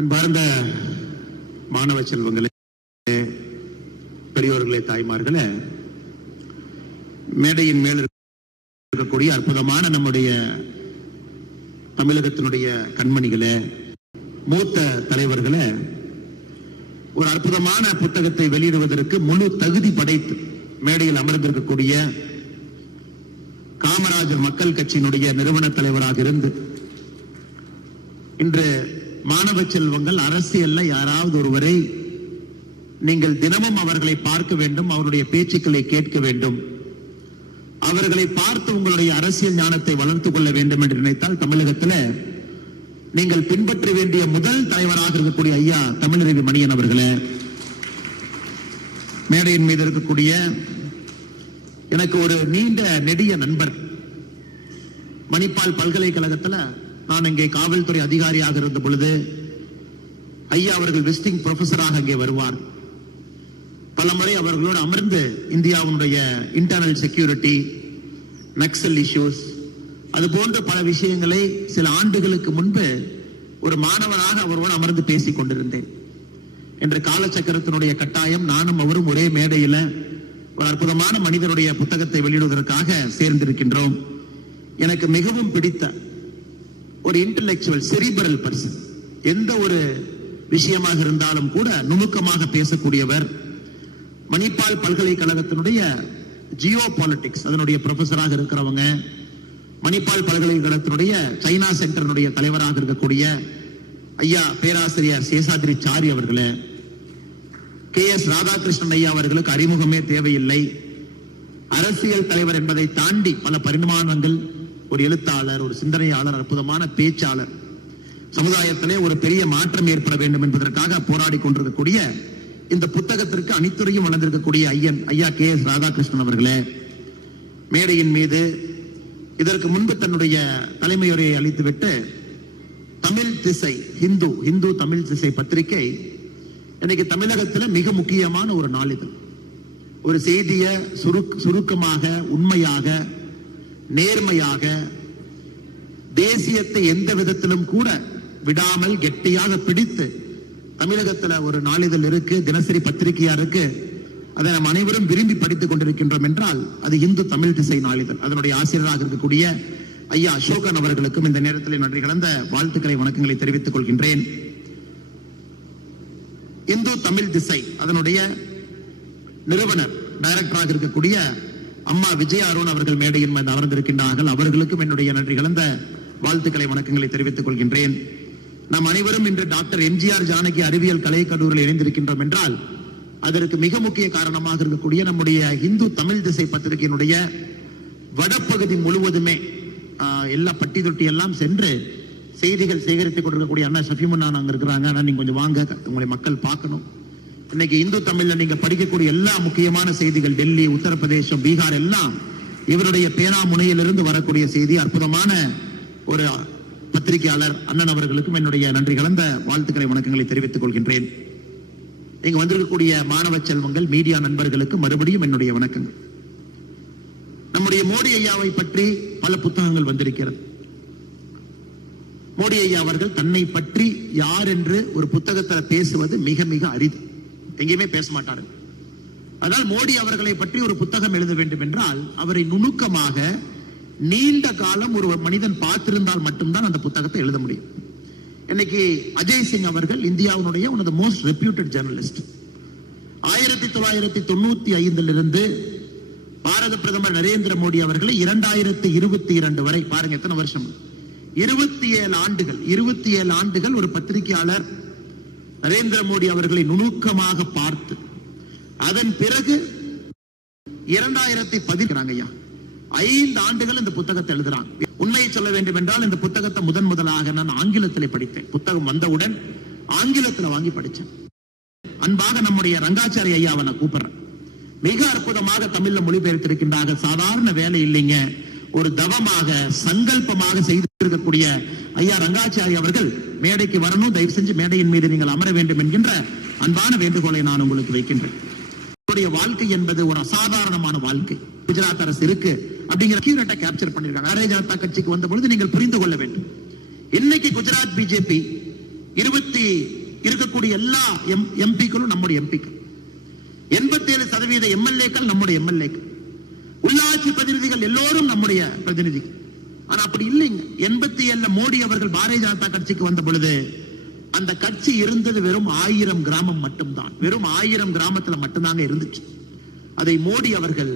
அன்பார்ந்த மாணவ செல்வங்களே பெரியோர்களே தாய்மார்களே மேடையின் மேல் இருக்கக்கூடிய அற்புதமான நம்முடைய தமிழகத்தினுடைய கண்மணிகளே மூத்த தலைவர்களே ஒரு அற்புதமான புத்தகத்தை வெளியிடுவதற்கு முழு தகுதி படைத்து மேடையில் அமர்ந்திருக்கக்கூடிய காமராஜர் மக்கள் கட்சியினுடைய நிறுவன தலைவராக இருந்து இன்று மாணவ செல்வங்கள் அரசியல்ல யாராவது ஒருவரை நீங்கள் தினமும் அவர்களை பார்க்க வேண்டும் அவருடைய பேச்சுக்களை கேட்க வேண்டும். அவர்களை பார்த்து உங்களுடைய அரசியல் ஞானத்தை வளர்த்துக் கொள்ள வேண்டும் என்று நினைத்தால் தமிழகத்தில் நீங்கள் பின்பற்ற வேண்டிய முதல் தலைவராக இருக்கக்கூடிய ஐயா தமிழறிவி மணியன் அவர்களே மேடையின் மீது இருக்கக்கூடிய எனக்கு ஒரு நீண்ட நெடிய நண்பர் மணிப்பால் பல்கலைக்கழகத்தில் நான் இங்கே காவல்துறை அதிகாரியாக இருந்த பொழுது ஐயா அவர்கள் விசிட்டிங் ப்ரொஃபஸராக அங்கே வருவார். பலமுறை அவர்களோடு அமர்ந்து இந்தியாவுடைய இன்டர்னல் செக்யூரிட்டி நக்சல் இஷ்யூஸ் அது போன்ற பல விஷயங்களை சில ஆண்டுகளுக்கு முன்பு ஒரு மாணவனாக அவரோடு அமர்ந்து பேசிக் கொண்டிருந்தேன். என்ற காலச்சக்கரத்தினுடைய கட்டாயம் நானும் அவரும் ஒரே மேடையில ஒரு அற்புதமான மனிதனுடைய புத்தகத்தை வெளியிடுவதற்காக சேர்ந்திருக்கின்றோம். எனக்கு மிகவும் பிடித்த ஒரு இன்டலெக்சுவல் செரிபரல் பர்சன் எந்த ஒரு விஷயமாக இருந்தாலும் கூட நுணுக்கமாக பேசக்கூடியவர். மணிப்பால் பல்கலைக்கழகத்தினுடைய ஜியோ பாலிட்டிக்ஸ் அதனுடைய ப்ரொஃபஸராக இருக்கிறவங்க. மணிப்பால் பல்கலைக்கழகத்தினுடைய சைனா சென்டர்னுடைய தலைவராக இருக்கக்கூடிய ஐயா பேராசிரியர் சேஷாத்ரி சாரி அவர்களே. கே எஸ் ராதாகிருஷ்ணன் ஐயா அவர்களுக்கு அறிமுகமே தேவையில்லை. அரசியல் தலைவர் என்பதை தாண்டி பல பரிமாணங்கள் ஒரு எழுத்தாளர் ஒரு சிந்தனையாளர் அற்புதமான பேச்சாளர். சமுதாயத்திலே ஒரு பெரிய மாற்றம் ஏற்பட வேண்டும் என்பதற்காக போராடி கொண்டிருக்கக்கூடிய இந்த புத்தகத்திற்கு அனைத்துறையும் வளர்ந்திருக்கக்கூடிய ஐயன் ஐயா கே எஸ் ராதாகிருஷ்ணன் அவர்களே மேடையின் மீது இதற்கு முன்பு தன்னுடைய தலைமையுரையை அளித்துவிட்டு தமிழ் திசை ஹிந்து ஹிந்து தமிழ் திசை பத்திரிகை இன்னைக்கு தமிழகத்தில் மிக முக்கியமான ஒரு நாளிதழ் ஒரு செய்தியை சுருக் சுருக்கமாக உண்மையாக நேர்மையாக தேசியத்தை எந்த விதத்திலும் கூட விடாமல் கெட்டியாக பிடித்து தமிழகத்துல ஒரு நாளிதழ் இருக்கு தினசரி பத்திரிகையா இருக்கு அதை நாம் அனைவரும் விரும்பி படித்துக் கொண்டிருக்கின்றோம் என்றால் அது இந்து தமிழ் திசை நாளிதழ். அதனுடைய ஆசிரியராக இருக்கக்கூடிய ஐயா அசோகன் அவர்களுக்கும் இந்த நேரத்தில் நன்றி கலந்த வாழ்த்துக்களை வணக்கங்களை தெரிவித்துக் கொள்கின்றேன். இந்து தமிழ் திசை அதனுடைய நிறுவனர் டைரக்டராக இருக்கக்கூடிய அம்மா விஜய அருண் அவர்கள் மேடையின் மீது அமர்ந்திருக்கின்றார்கள். அவர்களுக்கும் என்னுடைய நன்றி கலந்த வாழ்த்துக்களை வணக்கங்களை தெரிவித்துக் கொள்கின்றேன். நாம் அனைவரும் இன்று டாக்டர் எம்ஜிஆர் ஜானகி அறிவியல் கலை கல்லூரியில் இணைந்திருக்கின்றோம் என்றால் அதற்கு மிக முக்கிய காரணமாக இருக்கக்கூடிய நம்முடைய இந்து தமிழ் திசை பத்திரிகையினுடைய வடப்பகுதி முழுவதுமே ஆஹ், எல்லா பட்டி தொட்டி எல்லாம் சென்று செய்திகள் சேகரித்துக் கொண்டிருக்கக்கூடிய அண்ணா சஃபிமுன்னா அங்க இருக்கிறாங்க. அண்ணா நீங்க கொஞ்சம் வாங்க. உங்களை மக்கள் பார்க்கணும். இன்னைக்கு இந்து தமிழ்ல நீங்க படிக்கக்கூடிய எல்லா முக்கியமான செய்திகள் டெல்லி உத்தரப்பிரதேசம் பீகார் எல்லாம் இவருடைய பேனாமுனையிலிருந்து வரக்கூடிய செய்தி அற்புதமான ஒரு பத்திரிகையாளர் அண்ணன் அவர்களுக்கும் என்னுடைய நன்றி கலந்த வாழ்த்துக்களை வணக்கங்களை தெரிவித்துக் கொள்கின்றேன். இங்க வந்திருக்கக்கூடிய மாணவ செல்வங்கள் மீடியா நண்பர்களுக்கு மறுபடியும் என்னுடைய வணக்கங்கள். நம்முடைய மோடி ஐயாவை பற்றி பல புத்தகங்கள் வந்திருக்கிறது. மோடி ஐயா அவர்கள் தன்னை பற்றி யார் என்று ஒரு புத்தகத்துல பேசுவது மிக மிக அரிது. எங்கேயுமே பேச மாட்டாரு. அதனால் மோடி அவர்களை பற்றி ஒரு புத்தகம் எழுத வேண்டும் என்றால் அவரை நுணுக்கமாக நீண்ட காலம் ஒரு மனிதன் பார்த்திருந்தால் மட்டும்தான் அந்த புத்தகத்தை எழுத முடியும். இன்னைக்கு அஜய் சிங் அவர்கள் இந்தியாவினுடைய one of most reputed journalist ஆயிரத்தி தொள்ளாயிரத்தி தொண்ணூத்தி ஐந்திலிருந்து பாரத பிரதமர் நரேந்திர மோடி அவர்களை இரண்டாயிரத்தி இருபத்தி இரண்டு வரை பாருங்க எத்தனை வருஷம்? இருபத்தி ஏழு ஆண்டுகள் இருபத்தி ஏழு ஆண்டுகள் ஒரு பத்திரிகையாளர் நரேந்திர மோடி அவர்களை நுணுக்கமாக பார்த்து அதன் பிறகு இரண்டாயிரத்தி பதினாங்க ஐயா ஐந்து ஆண்டுகள் இந்த புத்தகத்தை எழுதுறாங்க உண்மையை சொல்ல வேண்டும் என்றால் இந்த புத்தகத்தை முதன் முதலாக நான் ஆங்கிலத்தில் படித்தேன். புத்தகம் வந்தவுடன் ஆங்கிலத்துல வாங்கி படிச்சேன் அன்பாக நம்முடைய ரங்காச்சாரி ஐயாவை நான் கூப்பிடுறேன். மிக அற்புதமாக தமிழ்ல மொழிபெயர்த்திருக்கின்றார்கள். சாதாரண வேலை இல்லைங்க. ஒரு தவமாக சங்கல்பமாக செய்திருக்கக்கூடிய ஐயா ரங்காச்சாரி அவர்கள் மேடைக்கு வரணும். தயவு செஞ்சு மேடையின் மீது நீங்கள் அமர வேண்டும் என்கின்ற அன்பான வேண்டுகோளை நான் உங்களுக்கு வைக்கின்றேன். வாழ்க்கை என்பது ஒரு அசாதாரணமான வாழ்க்கை. குஜராத் அரசு இருக்கு அப்படிங்கிற கியூரட்டை கேப்சர் பண்ணிருக்காங்க. பாரதிய ஜனதா கட்சிக்கு வந்த பொழுது நீங்கள் புரிந்து கொள்ள வேண்டும். இன்னைக்கு குஜராத் பிஜேபி இருபத்தி இருக்கக்கூடிய எல்லா எம் எம்பிக்களும் நம்முடைய எம்பிக்கள். எண்பத்தி ஏழு சதவீத எம்எல்ஏக்கள் நம்முடைய எம்எல்ஏக்கள். உள்ளாட்சி பிரதிநிதிகள் எல்லோரும் நம்முடைய பிரதிநிதிகள். ஆனா அப்படி இல்லைங்க. எண்பத்தி ஏழுல மோடி அவர்கள் பாரதிய ஜனதா கட்சிக்கு வந்த பொழுது அந்த கட்சி இருந்தது வெறும் ஆயிரம் கிராமம் மட்டும்தான். வெறும் ஆயிரம் கிராமத்துல மட்டும்தாங்க இருந்துச்சு. அதை மோடி அவர்கள்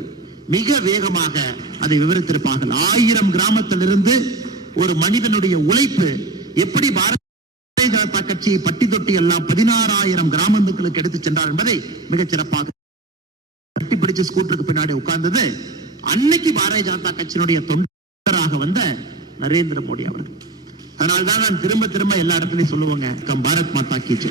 மிக வேகமாக அதை விவரித்திருப்பார்கள். ஆயிரம் கிராமத்திலிருந்து ஒரு மனிதனுடைய உழைப்பு எப்படி பாரதிய ஜனதா கட்சியை பட்டி தொட்டி எல்லாம் பதினாறாயிரம் கிராமங்களுக்கு எடுத்து சென்றார் என்பதை மிகச் சிறப்பாக பிடிச்ச ஸ்கூட்டருக்கு பின்னாடி உட்கார்ந்தது. அன்னைக்கு பாரதிய ஜனதா கட்சியினுடைய தொண்டராக வந்த நரேந்திர மோடி அவர்கள். அதனால்தான் நான் திரும்ப திரும்ப எல்லா இடத்துலயும் சொல்லுவாங்க கம் பாரத் மாதா கீச்சு